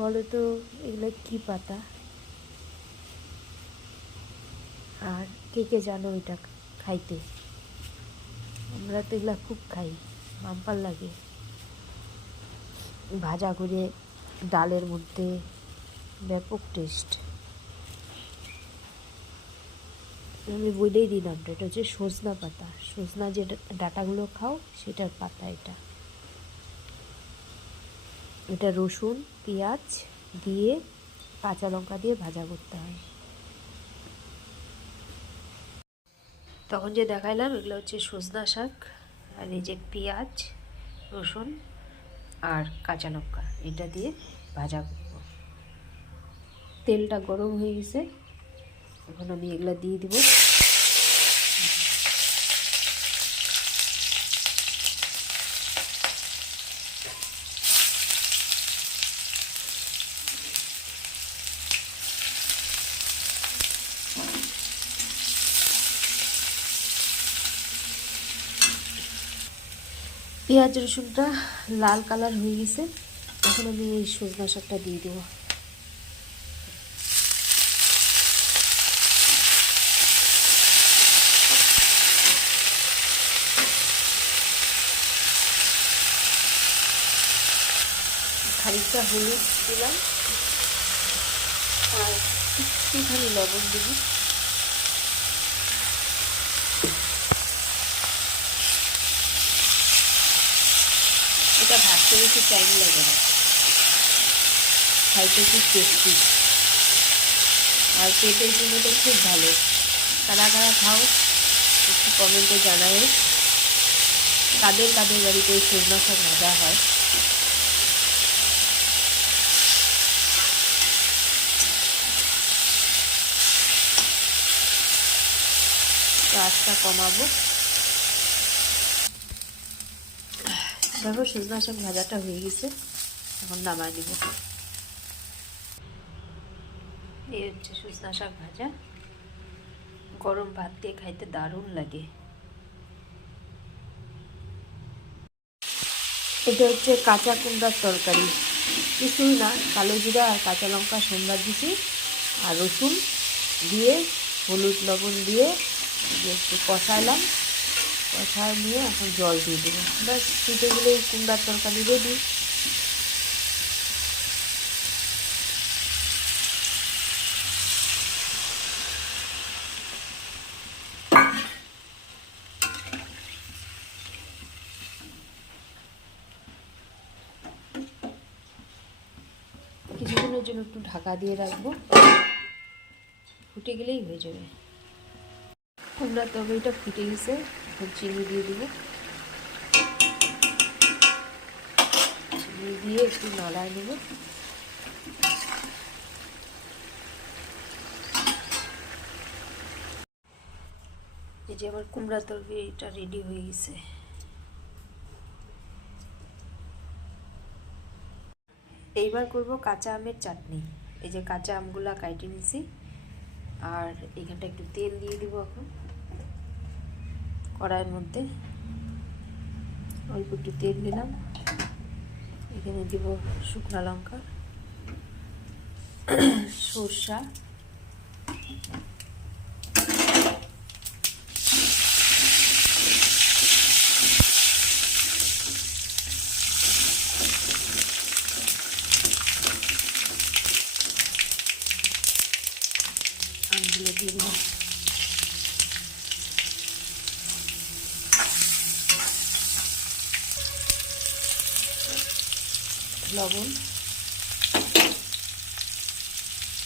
বলো তো এগুলো কি পাতা, আর কে কে জানো এটা খাইতে? আমরা তো এগুলো খুব খাই, বাম্পার লাগে। ভাজা করে ডালের মধ্যে, ব্যাপক টেস্ট। আমি বলেই দিই নামটা, এটা হচ্ছে সজনা পাতা। সজনা যে ডাঁটাগুলো খাও সেটার পাতা এটা। এটা রসুন পেঁয়াজ দিয়ে কাঁচা লঙ্কা দিয়ে ভাজা করতে হয়। তখন যে দেখাইলাম এগুলো হচ্ছে সজনা শাক, আর এই যে পেঁয়াজ রসুন আর কাঁচা লঙ্কা এটা দিয়ে ভাজা করব। তেলটা গরম হয়ে গেছে, এখন আমি এগুলো দিয়ে দিব। পেঁয়াজ রসুনটা লাল কালার হয়ে গেছে, এখন আমি এই সজনা শাকটা দিয়ে দেবো। খানিকটা হলুদ দিলাম আর একটুখানি লবণ দেব। এটা ভাজতে বেশি টাইম লাগে না, খাইতে খুব টেস্টি আর পেটের জন্য তো খুব ভালো। কারা কারা খাও একটু কমেন্টে জানাও, কাদের কাদের বাড়িতে সজনা শাক ভাজা হয়। তো আঁচটা কমাবো। দেখো সজনা শাক ভাজাটা হয়ে গেছে, এখন নামাই দেবো। এই হচ্ছে সজনা শাক ভাজা, গরম ভাত দিয়ে খাইতে দারুণ লাগে। এটা হচ্ছে কাঁচা কুমড়ার তরকারি, কিছুই না, কালো জিরা আর কাঁচা লঙ্কা সোমবার দিছি আর রসুন দিয়ে হলুদ লবণ দিয়ে একটু কষাইলাম, কষায় নিয়ে এখন জল দিয়ে দেবো। ব্যাস ফুটে গেলে কুমড়ার তরকারি রেডি। কিছুক্ষণের জন্য একটু ঢাকা দিয়ে রাখবো, ফুটে গেলেই হয়ে যাবে। কুমড়ার তরকারিটা ফুটে গেছে, এখন চিনি দিয়ে দেবো। চিনি দিয়ে একটু নাড়ায় নেব। এই যে আমার কুমড়ার তরকারিটা রেডি হয়ে গেছে। এইবার করব কাঁচা আমের চাটনি। এই যে কাঁচা আমগুলা কাটে নিছি, আর এখানটা একটু তেল দিয়ে দিব। এখন কড়াইয়ের মধ্যে অল্প একটু তেল দিলাম, এখানে দিব শুকনো লঙ্কা, সরষা, আমগুলো দিয়ে দিব, লবণ,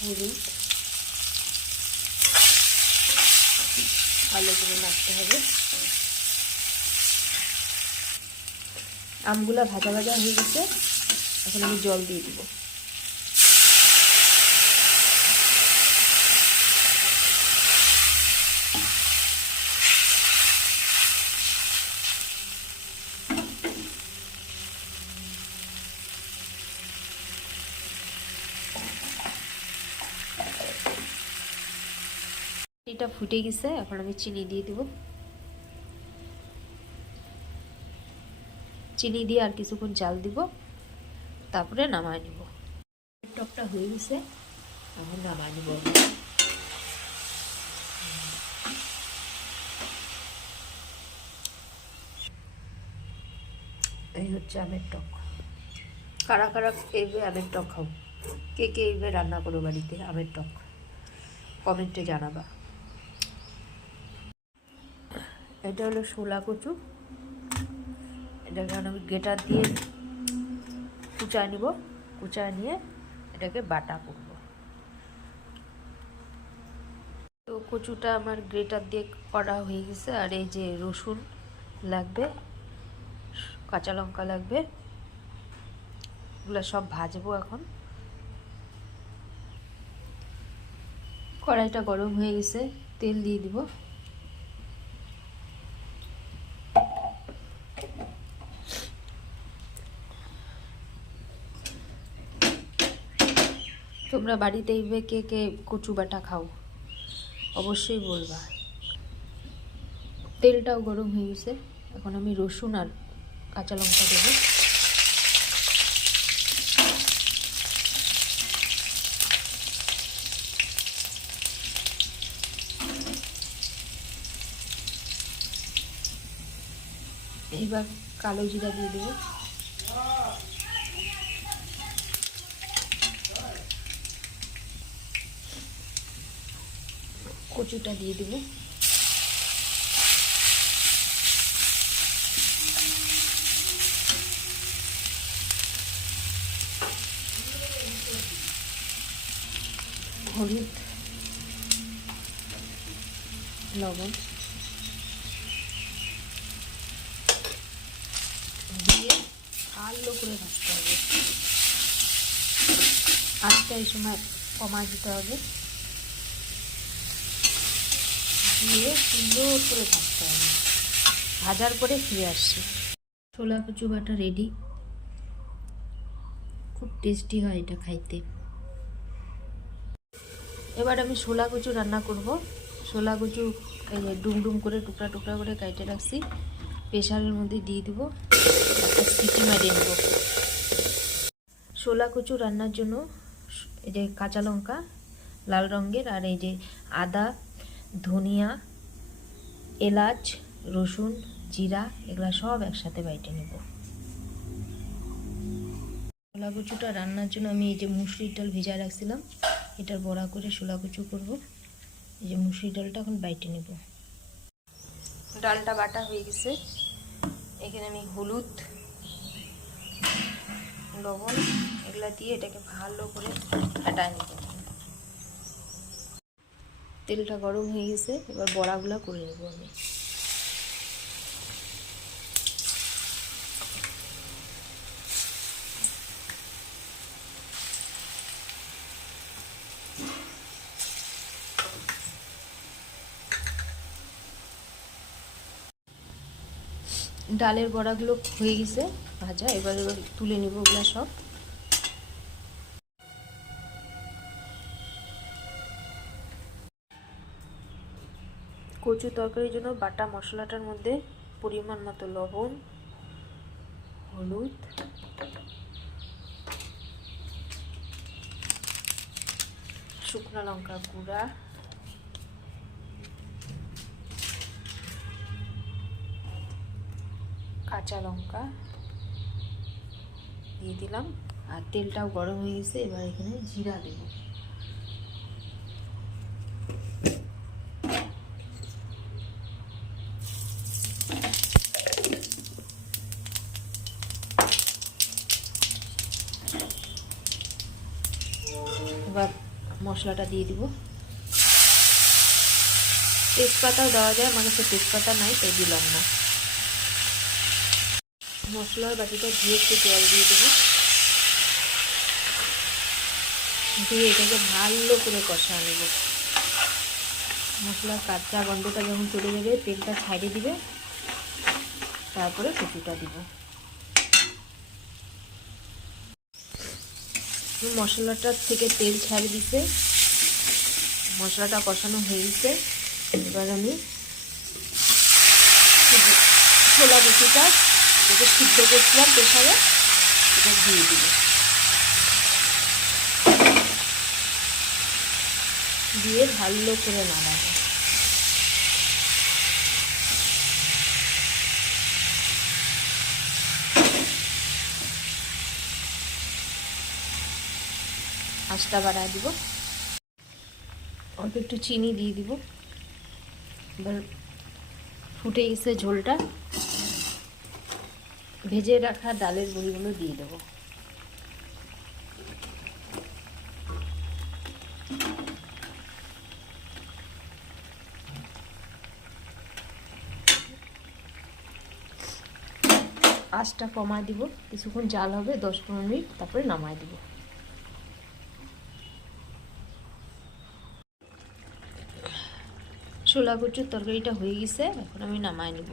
হলুদ, ভালো করে নাড়তে হবে। আমগুলা ভাজা ভাজা হয়ে গেছে, এখন আমি জল দিয়ে দিব। এটা ফুটে গেছে, এখন আমি চিনি দিয়ে দিব। চিনি দিয়ে আর কিছুক্ষণ জাল দিব, তারপরে নামায় নিব। টকটা হয়ে গেছে, এখন নামাই নিব। এই হচ্ছে আমের টক। কারা কারা এইভাবে আমের টক খাও, কে কে এইভাবে রান্না করো বাড়িতে আমের টক, কমেন্টে জানাবা। এটা হলো শোলা কচু, এটাকে আমি গ্রেটার দিয়ে কুচায় নিব, কুচায় নিয়ে এটাকে বাটা করব। তো কচুটা আমার গ্রেটার দিয়ে করা হয়ে গেছে। আর এই যে রসুন লাগবে, কাঁচা লঙ্কা লাগবে, এগুলো সব ভাজবো এখন। কড়াইটা গরম হয়ে গেছে, তেল দিয়ে দিব। তোমরা বাড়িতে এইভাবে কে কে কচু বাটা খাও অবশ্যই বলবা। তেলটাও গরম হয়ে গেছে, এখন আমি রসুন আর কাঁচা লঙ্কা দেবো। এবার কালো জিরা দিয়ে দেবো। কচুটা দিয়ে দেবো। হলুদ, লবণ দিয়ে ভালো করে ভাজতে হবে। আঁচটা এই সময় কমায় দিতে হবে, দিয়ে সুন্দর করে ভাজতে হবে। ভাজার পরে ফিরে আসছি। ছোলা কচু বাটা রেডি, খুব টেস্টি হয় এটা খাইতে। এবার আমি ছোলা কচু রান্না করব। ছোলা কচু এই যে ডুম করে টুকরা টুকরা করে কেটে রাখছি, প্রেশারের মধ্যে দিয়ে দেবো, একটা সিটি মারিয়ে নেব। ছোলা কচু রান্নার জন্য এই যে কাঁচা লঙ্কা লাল রঙের, আর এই যে আদা, ধনিয়া, এলাচ, রসুন, জিরা, এগুলা সব একসাথে বাইটে নেব। ছোলা কচুটা রান্নার জন্য আমি এই যে মুসুরির ডাল ভিজা রাখছিলাম, এটার বড়া করে ছোলা কচু করব। এই যে মুসুরির ডালটা এখন বাইটে নেব। ডালটা বাটা হয়ে গেছে, এখানে আমি হলুদ, লবণ এগুলা দিয়ে এটাকে ভালো করে ফাটায় নেব। তেলটা গরম হয়ে গেছে, এবার বড়াগুলো করে নেব আমি। ডালের বড়াগুলো হয়ে গেছে ভাজা, এবার তুলে নেব ওগুলা সব। কচু তরকারির জন্য বাটা মশলাটার মধ্যে পরিমাণ মতো লবণ, হলুদ, শুকনো লঙ্কা গুঁড়া, কাঁচা লঙ্কা দিয়ে দিলাম। আর তেলটাও গরম হয়ে গেছে, এবার এখানে জিরা দেব। এবার মশলাটা দিয়ে দিব। তেজপাতাও দেওয়া যায়, মানুষের তেজপাতা নাই তাই দিলাম না। মশলার বাটিটা ধুয়ে একটু জল দিয়ে দেবো, দিয়ে এটাকে ভালো করে কষা নেব। মশলার কাঁচা গন্ধটা যখন চলে যাবে, তেলটা ছাড়িয়ে দিবে, তারপরে কচুটা দিব। মশলাটার থেকে তেল ছাড়িয়ে দিতে, মশলাটা কষানো হয়ে গেছে। এবার আমি ছোলা কচুটা যেটা সিদ্ধ করছিলাম প্রেসারে, এটা দিয়ে দিব। দিয়ে ভালো করে নাড়াবো। আঁচটা বাড়ায় দিব, অল্প একটু চিনি দিয়ে দিব। এবার ফুটে গেছে ঝোলটা, ভেজে রাখা ডালের বড়িগুলো দিয়ে দেবো। আঁচটা কমায় দিব, কিছুক্ষণ জাল হবে 10-15 মিনিট, তারপরে নামায় দিব। ছোলা কচুর তরকারিটা হয়ে গেছে, এখন আমি নামায় নিব।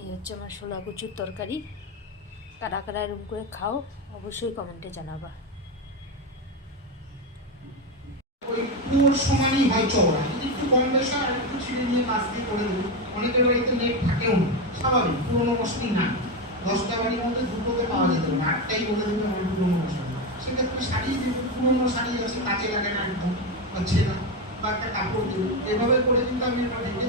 এই হচ্ছে আমার ছোলা কচুর তরকারি। কারা কারা এরকম করে খাও অবশ্যই কমেন্টে জানাবা। ওই পুরো সমানই হয় চওড়া, একটু কম বেশি আর একটু ছিঁড়ে নিয়ে মাছ দিয়ে করে দেবো। অনেকের বাড়িতে নেট থাকেও না, স্বাভাবিক, পুরোনো মশলাই না। 10টা বাড়ির মধ্যে দুটোতে পাওয়া যেত না, 8টাই বলে দেবে আমার পুরোনো মশলা। সেক্ষেত্রে সারিয়ে দেবো, পুরোনো শাড়ি আছে, কাজে লাগে না, একদম হচ্ছে না, বা একটা কাপড় দেবো। এভাবে করে কিন্তু আমি আমার ঢেকে